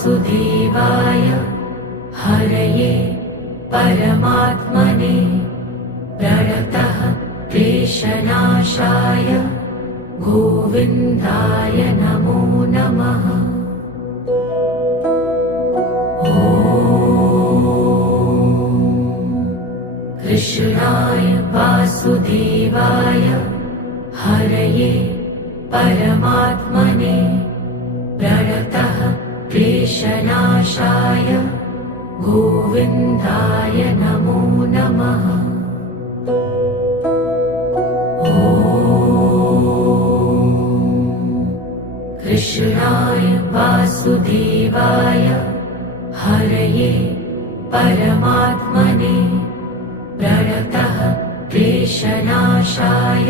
वासुदेवाय हरये परमात्मने प्रणतः क्लेशनाशाय गोविन्दाय नमो नमः। कृष्णाय वासुदेवाय हरये परमात्मने प्रणतः क्लेशनाशाय गोविन्दाय नमो नमः। कृष्णाय वासुदेवाय हरये परमात्मने प्रणतः क्लेशनाशाय